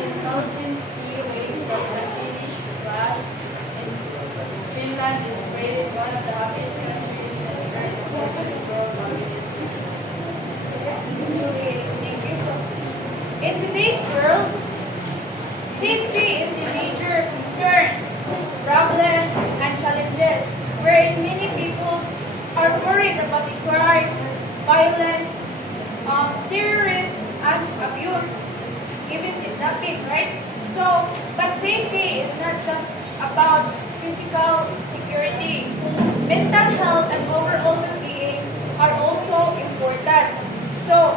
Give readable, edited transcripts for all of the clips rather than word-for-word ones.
in 1,003 ways of the Finnish flag, and Finland is rated one of the happiest countries in the earth according to World Happiness Okay, thank you. So, in today's world, safety is a major concern, problem, and challenges, wherein many people are worried about the crimes, violence, terrorism, and abuse, even kidnapping, right? So, but safety is not just about physical security. Mental health and overall well-being are also important. So,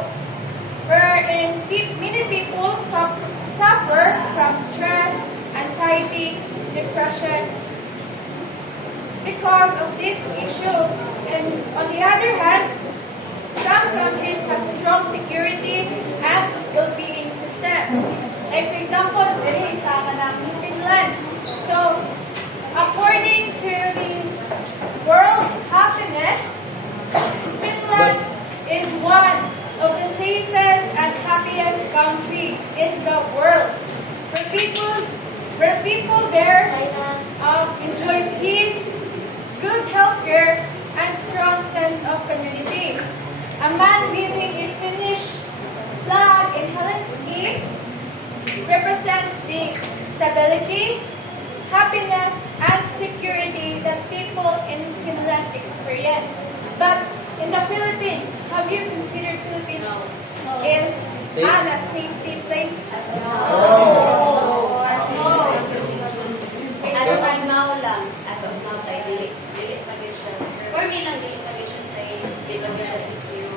wherein many people suffer from stress, anxiety, depression because of this issue. And on the other hand, some countries have strong security and well-being system. Like for example, there is Finland. So, according to the World Happiness, Finland is one of the safest and happiest country in the world, where people there enjoy peace, good healthcare, and strong sense of community. A man waving a Finnish flag in Helsinki represents the stability, happiness, and security that people in Finland experience. But in the Philippines, have you considered Philippines is a safety place? No. As of now lang, as of now, tayo dili pa gyud siya. For me lang, dili pa gyud siya safe, dili pa gyud siya secure.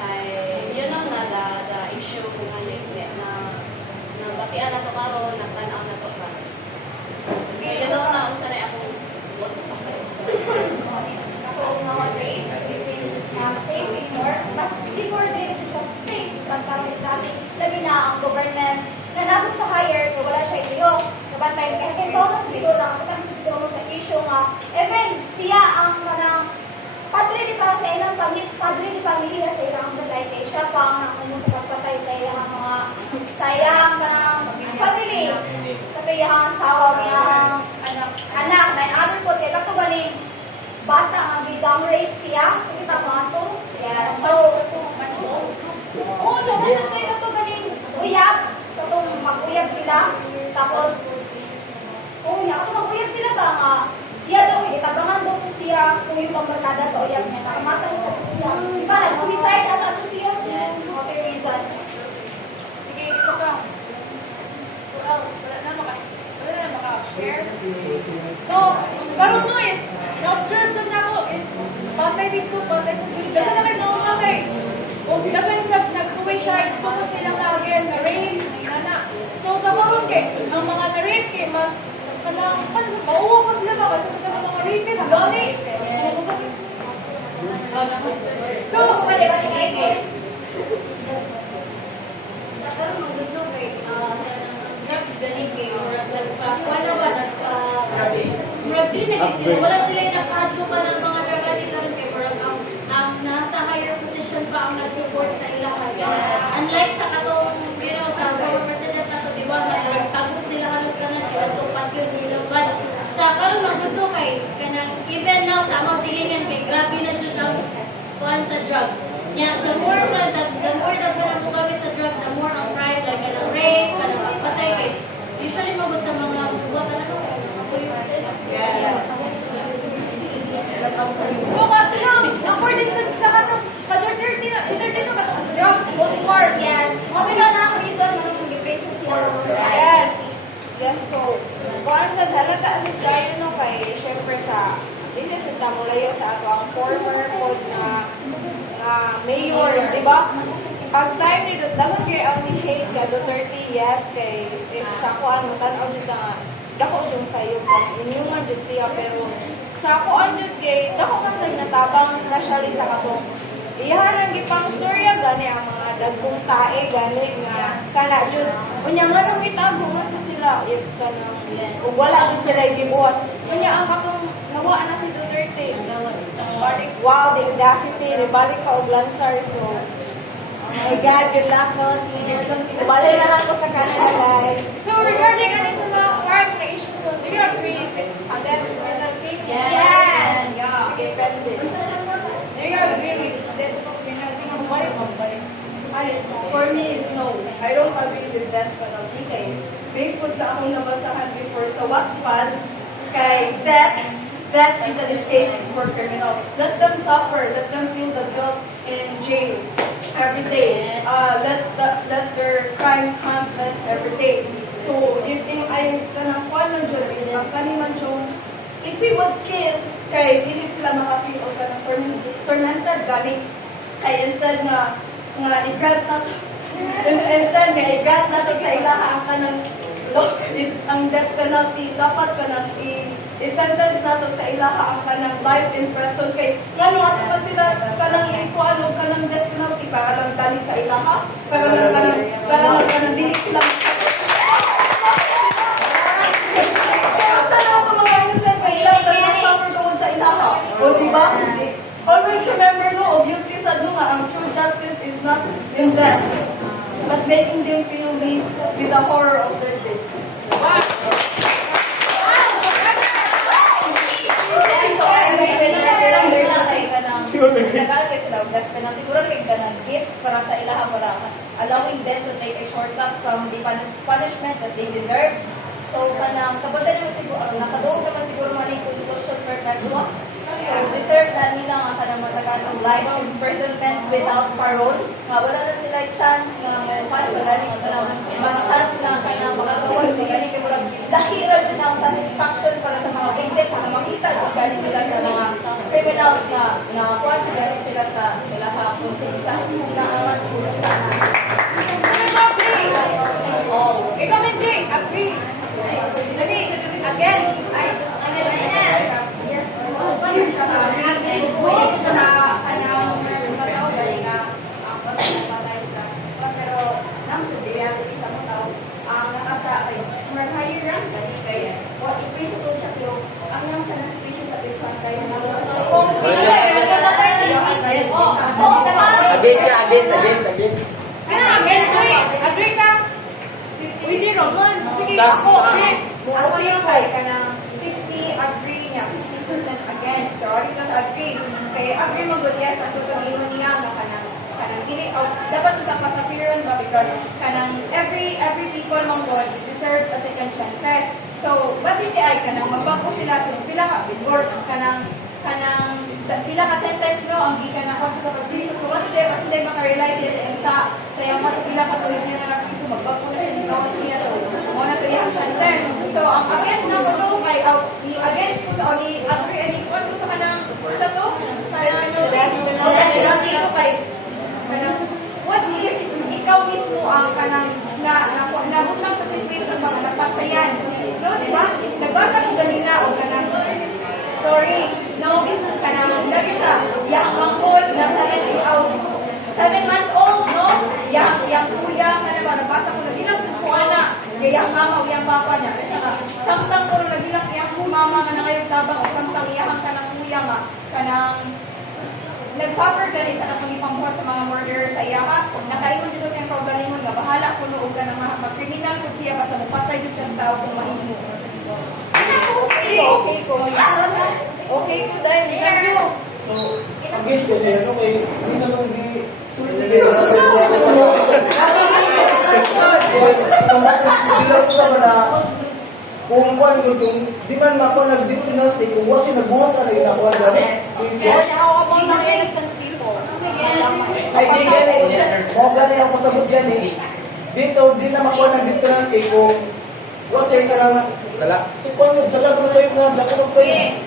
Kay, yun lang na, the issue kung ano na bakian na to karon, nagtanaw na to karon. So, yun lang na, unsa na akong what to say. So nowadays, Philippines is not safe anymore. Mas before they were safe, pagkaroon natin, labi na ang government na nagot sa higher, kung wala siya iliyo. Kabantay, kaya kaya na siguro, nakakatang siguro sa issue nga, even siya ang kanang padre ni pa sa ilang pamilya sa ilang patay, kaya siya pa ang nakumo sa pagpatay sa ilang mga sayang kanang family. Kaya ang asawa niya, anak, na yung other po, kaya kato ba ni bata ang bidang rape siya, kita mo ato? Yes. So, siya nasa siya ito galing uyab. So, itong mag-uyab sila. Tapos, ito mag-uyab sila ba nga, siya daw, itabangan daw siya kung yung pagbarkada sa uyab niya. Nakamatay sa siya. Diba, nag-suicide ata ito siya? Yes. Okay, reason. Sige, ito ka. Wala na maka-share. So, karoon no is, na-observe sa nako is, patay dito, patay sa dito. Dagan na kayo namatay. O, dagan sa nag-suicide, tungkol silang lagyan, na-rape, may nana. So, sa karoon ang mga na-rape mas, mauwa pa sila ba? Kasi sila mga rapist, gani. So, balik. Sa karon mga gusto kay drugs gani kay wala ba murag din sila wala sila nakahadlo pa ng mga drug addict karon kay murag ang nasa higher position pa ang nag-support sa ilaha. Unlike sa katong sa former president nato di ba nagtago sila halos kanan katong patyo nila but sa karon mga gusto kay kanang even now sa among silingan kay grabe na jud ang kuan sa drugs. Yeah, the more that mo gamit sa drug, the more ang crime, like kanang rape, kanang patay, kay usually mabot sa mga buwat na so yun. Yes. So, according sa katong, entertain na katong drug, both parts. Yes. Okay na ang reason, manong mag-praise siya. Yes. Yes, so, kung sa halata si Gayo no kay, syempre sa, this is sa mulayo sa ato ang former pod na mayor, di ba? Pag time ni dapat kay ang hate ka Duterte, yes, kay sa ako ano, tanaw dyan na dako dyan sa'yo, kung inyungan dyan siya, pero sa ako ang dyan kay, dako ka sa natabang, especially sa katong, iyahan ang gipang storya, gani ang mga dagkong tae, gani nga, kana dyan, kunya nga nang itago nga to sila, if kanang, kung wala dyan sila ikibuhat, kunya ang katong, nawaan na si Duterte, wow, the audacity, nabalik pa og Lansar, so, oh my God, good luck po. Balik na lang ko sa kanila. penalty kay based po sa akong nabasahan before sa Wattpad kay death is an escape for criminals. Let them suffer, let them feel the guilt in jail every day. Let their crimes haunt them every day. So if ay kanang kuan lang jud ang kaniman jud if we would kill kay dili sila makafeel og kanang tormented galing kay instead nga i-grant na to sa ilaha ang kanang ang death penalty dapat kanang i-sentence na to sa ilaha ang kanang life in prison kay ngano ato pa sila kanang ikuan og kanang death penalty para lang dali sa ilaha para lang kanang dili sila o diba? Always remember no, obviously sa nga ang true justice is not in death, but making them feel live with the horror of their deeds. Nagal kay sila death penalty puro kay ganang gift para sa ilaha para allowing them to take a shortcut from the punishment that they deserve. So kanang kabadan naman siguro nakaduog naman siguro man yung conclusion perpetua. So deserve na nila nga kanang matagal ang life imprisonment without parole. Nga wala na sila chance nga mapan magaling kanang chance na kanang makagawas magaling kay murag dahira jud ang satisfaction para sa mga victims na makita kung galing nila sa mga criminals na kuan sila sa ilaha konsensya na aman Ikaw, Menchie, agree. Again, Yes. Agree ko sa kanang matao galing nga ang patay sa pero nang sa reality sa matao ang nakasa ay more higher rank gani kay what if principle siya pero ang nang kanang situation sa prison kay Again. agree ka? Pwede Roman. Sige, ako, yes. Ako yung kay kanang 50 agree niya, 50% against. Sorry ka sa agree. Kaya agree mo good yes, ako sa ino niya nga kanang kini dapat kang pasapiran ba because kanang every people mong God deserves a second chances. So, basically ay kanang magbago sila sa pila ka before kanang pila ka sentence no ang gikan na pag sa pagpriso so what day basta day maka-realize sa yung mas pila ka tuloy niya na piso magbago na siya gawas niya so mo na to yung chances so ang against na ko no kay against ko sa ni agree and equal ko sa kanang sa to sa ano lagi ko kay kanang what if ikaw mismo ang kanang nabutang sa situation ba nga napatayan no di ba nagbasa ko ganina o kanang story no kanang lagi siya yang mangkod na 7-month-old no yang kuya kana ba nabasa ko nagilang ko ana yang mama o yang papa niya siya nga samtang ko nagilang yang mama nga nangayog tabang o samtang iyang kanang kuya nga kanang nag-suffer gani sa katong ipambuhat sa mga murder sa iyaha nakaingon dito siyang kaugalingon nga bahala kuno og kanang mag-criminal pud siya basta mapatay jud siyang tao kung mahimo okay ko dahil So, against kasi ano kay isa nung di sa mga kung kuan ko kung di man mako nag-death penalty kung wasi nagbuhat na rin ako gani. yes how about the innocent people Ay di gani. Mo gani ako sabot gani. Dito di na mako nag-death penalty kung wasi ka lang sala. Suponod sala ko sa iyo na dako pa yun.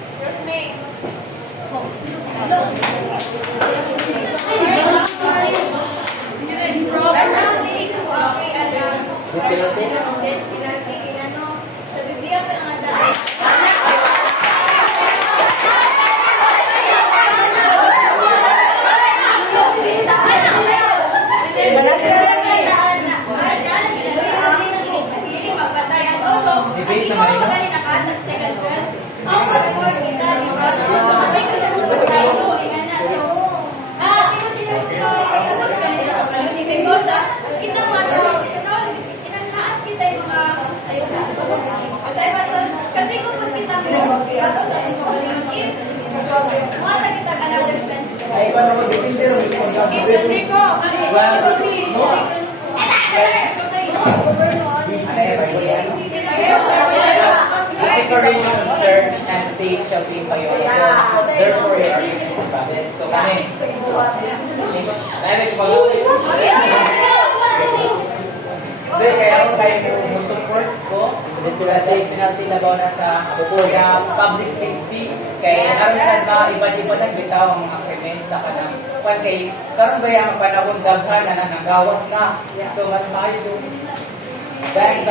Ay ba na magdepende ro sa Enrico, Well, decoration of church and state shall be by your own. Therefore, your argument is valid. So, kami. Direct hindi, kaya ako kayo support ko. Penalty labaw na sa public safety. Kaya karon sa mga iba-iba nagbitaw ang mga krimen sa kanang kwan kay karon ba yung panahon daghan na nagawas na. So mas maayo doon. Bang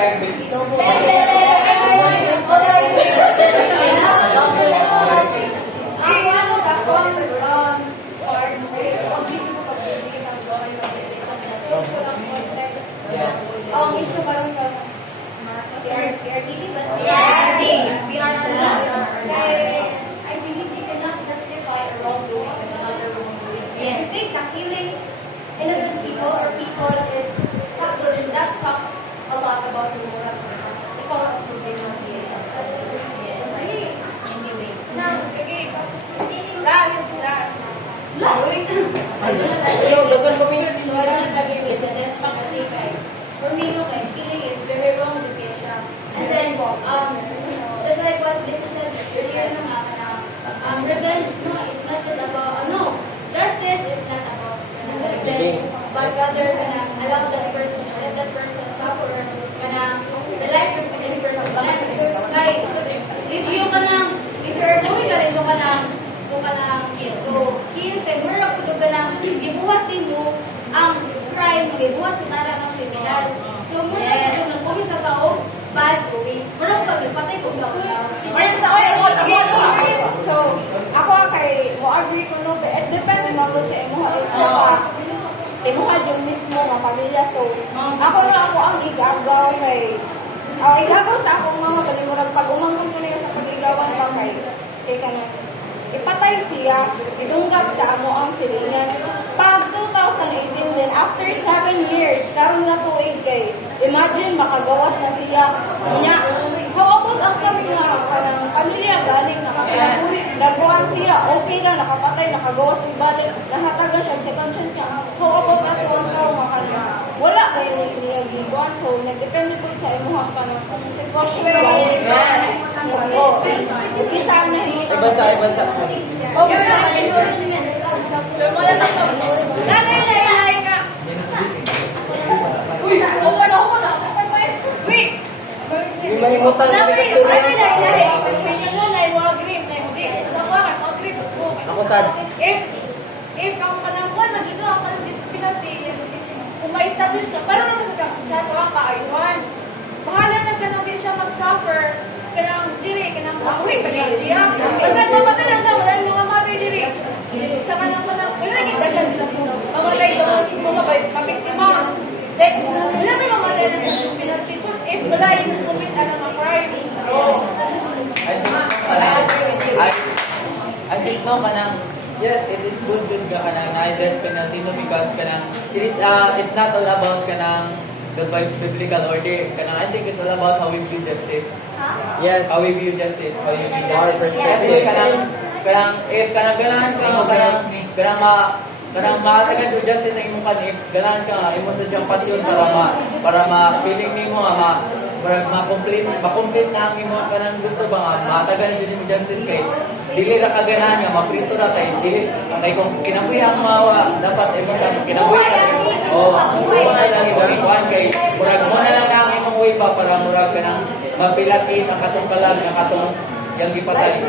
yes. Ang issue karon ka PRTV but I believe they cannot justify a wrongdoing with another wrongdoing. If they start killing innocent people or people is sakto, then that talks a lot about the moral compass. Ikaw ang problema ng PLS. Anyway. Now, sige. Last. For me, okay, killing is very wrong education. And then, just like what Lisa said earlier, revenge is not just about, justice is not about revenge, but rather allow that person, let that person suffer, the life of any person. Like, if you're doing that, kill, kay mura po gibuhatin mo ang crime, gibuhat mo na lang ang kriminal. So, muna ito nang kumi sa tao, bad going. Mura po pagpatay kung gawin. So, ako kay mo agree ko no, it depends magud sa imuha imuha yung mismo nga pamilya. So, ako ang igagaw kay igagaw sa akong mga kalimurag pag umangkon ko niya sa pag-igawan pa kay kanang ipatay siya, idunggap sa amo ang silingan. Pag 2018 din, after 7 years, karon na tuig kay, imagine makagawas na siya. Nya, hawabot ang kami nga, kanang pamilya galing, nagbuhan siya, okay na, nakapatay, nakagawas ng balik, nahatagan siya, second chance siya. Hawabot at tuwang tao, makanya. Wala kayo niya gibuhan, so nagdepende po sa imuhang kanang sitwasyon. Isa na Ibansa. Okay na. So, wala na to. Nanay ka. Uy, huwag na. Saan ba yun? Uy! May malimutan na yung story. Ako sad. If ang panangkuhan, magito ang penalty, kung ma-establish ka, parang naman sa ito ang kaayuan. Bahala na ka din siya mag-suffer, kanang diri, kanang uwi, kanang siya. Basta mapatay na siya, wala yung mga matay diri. Sa kanang wala naging dagan sila mamatay doon, mabiktima. Then, wala may mamatay na sa penalty. If wala yung commit na ng crime. I think no kanang yes, it is good jud ka kanang na death penalty no because kanang it's not all about kanang the biblical order. Kanang I think it's all about how we view justice. Yes. How we view justice. How you view Our justice. perspective. Kanang if kanang ganahan ka kanang maatagan to justice ang imong kanif, ganahan ka imo sa diyang patyon para ma-feeling nimo nga ma-complete na ang imo kanang gusto ba nga maatagan jud imong justice kay dili ra kaganahan nga mapriso ra kay dili kay kung kinabuyang mawa dapat imo sa kinabuhi sa lang imong ikuan kay murag mo na lang ang imong way pa para murag kanang mapilaki sa katong kalag nga katong yang gipatay.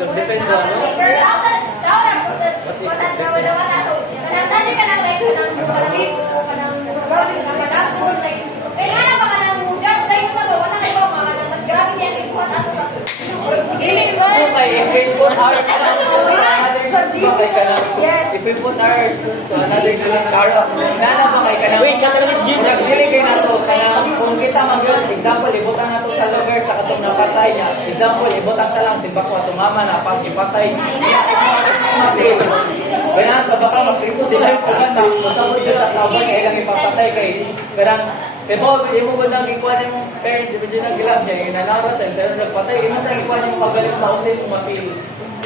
So, defense ba, no? If we put our to another karo, nana ba kay kanang Wait, siya talaga is Jesus. dili kay nato kanang kung kita magyud example ibutan nato sa lugar sa katong napatay niya. Example ibutan ta lang si bako ato mama na pag ipatay. Kaya baka mapriso din ang kuan na sa sa sabay kay lang ipapatay kay kanang Kaya mo, imo ko nang ikuha niya mong parents, di ba dyan nagilap niya, inanara sa sa'yo nagpatay, imo sa ikuha niya mong pagaling tao sa imo mapili.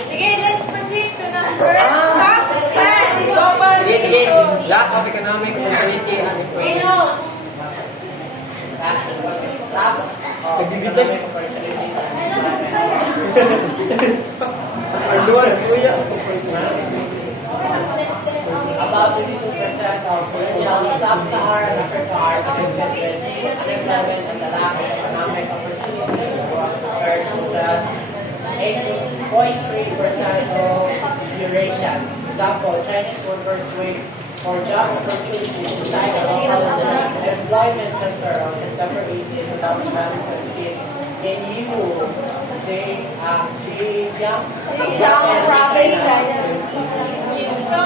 Sige, let's proceed to number top 10. Global Sige. issues. Lack of economic opportunity and employment. Reynold. Lack of economic opportunities and about 52% of millennials sub-Saharan Africa are affected with unemployment and the lack of economic opportunity compared to just 8.3% of Eurasians. Example, Chinese workers wait for job opportunities inside the local employment center on September 18, 2015 in Yiwu, Xinjiang province. So,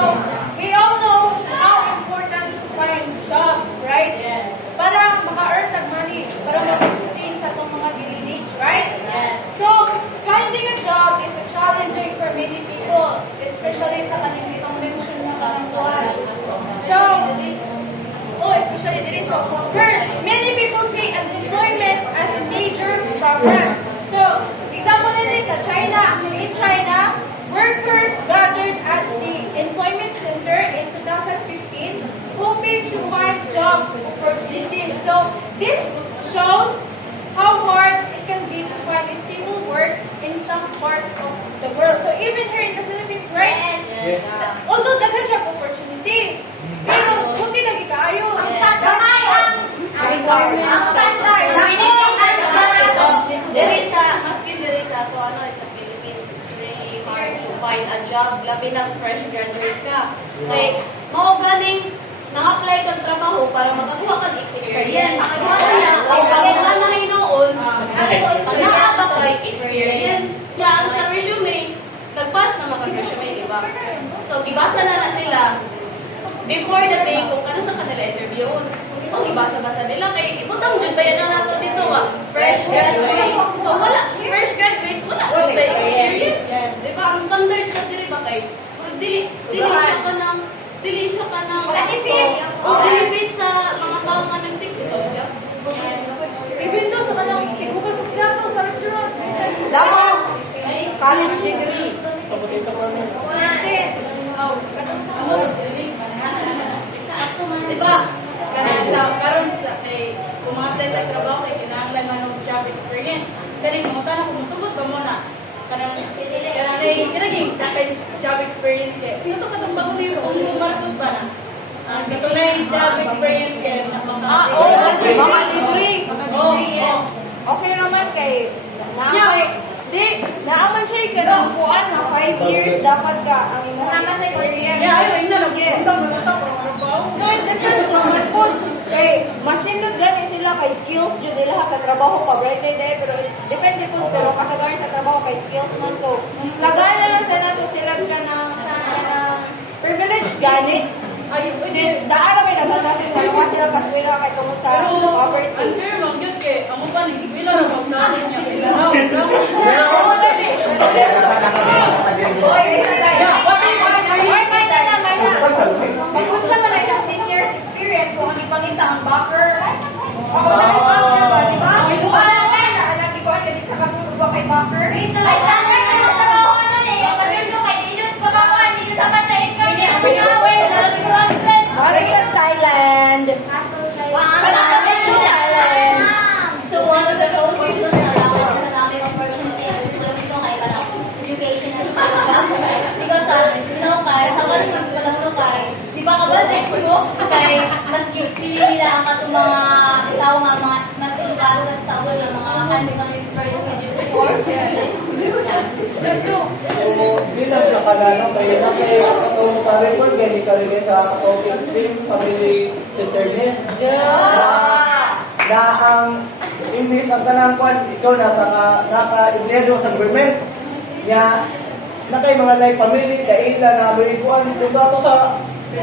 we all know how important to find job, right? Yes. Para maka-earn ng money, para makasustain sa itong mga daily needs, right? Yes. So, finding a job is a challenging for many people, especially sa kanilang itong mention na kamusuan. So, especially diri sa many people see unemployment as a major problem. So, example nila sa China. So, in China, workers gathered at the employment center in 2015 hoping to find job opportunities. So, this shows how hard it can be to find a stable work in some parts of the world. So, even here in the Philippines, right? Yes. Although daghan siya opportunity, pero buti lagi kayo. Ang standard ang standard. Diri sa ato, sa Philippines, it's really hard to find a job, labi ng fresh graduate ka. Like, mao ganing na-apply kang trabaho para makakuha kang experience. Kaya, ang pagkita na kayo noon, na-apply experience. Kaya, ang sa resume, nag-pass na maka-resume, di ba? So, gibasa na nila before the day kung ano sa kanila interview. Kung ibasa-basa nila, kay ibutang dyan ba yan na nato dito, fresh graduate. So, wala, fresh graduate, wala the experience. Di ba? Ang standard sa diri ba kay, dili siya ka ng benefit sa mga tao nga nagsikito. Even though sa kanang igugas sa plato sa restaurant, Damo, college degree. Diba? Karon sa kay kumaplet ang trabaho kay kinahanglan man og job experience. Kani mo tanong kung sugot ba mo na kanang kinaging kay job experience kay. Sa to katong bago ni Marcos ba na? Katunay job experience kay Mga libre. Okay naman kay naaman siya ka ng buwan na 5 years dapat ka ang imong experience. ayun na lang. No, it depends naman po. Kay, mas nindot gani sila kay skills dyan nila sa trabaho pa, bright day, pero depende po, pero kasagaran sa trabaho kay skills man. So, tagana lang sa nato sila ka ng privilege gani. Since daan na may nagkakasin, malawa sila kaswila kay tungkol sa poverty. Unfair lang yun kay ang upan nag-skwila na magsabi niya sila raw. Pagkun sa man ay 10 years experience, kung ang ipangita ang backer, ako na kay backer ba, di ba? Naalagi ko ay kakasunod ko kay backer. Ay, standard na magtrabaho ka nun eh. Kasi nung kay Dino, kakakuha, Dino sa patay ka. Hindi ako nawin. Maria Thailand. Thailand. So, one of the roles dito sa lawak na namin opportunities employment ko kay education and skill jobs. Because kay sa kanila panahon kay di ba kabalik mo kay mas pili nila ang atong mga tao nga mga mas ilalo kasi sa ulo ng mga hands-on experience with you before. So, bilang sa kanano, kaya nasa katong sa record, gani ka rin sa katong extreme family centeredness. Na ang imbis ang kanang kwan, ikaw naka-ibnedo sa government. Na kay mga like family, kaila na may kuan, yung dato sa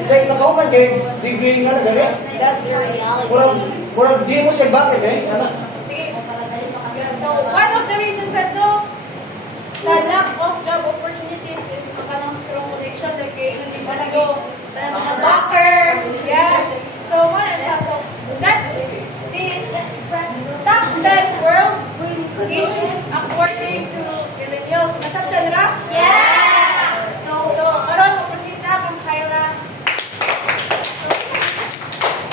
like nakauman kay degree nga na gani. That's your reality. Murag di mo siya bakit ano? So, one of the reasons that sa lack of job opportunities is makanang strong connection like hindi ba nag-go mga backer, yes. So, wala siya. So, that's Then,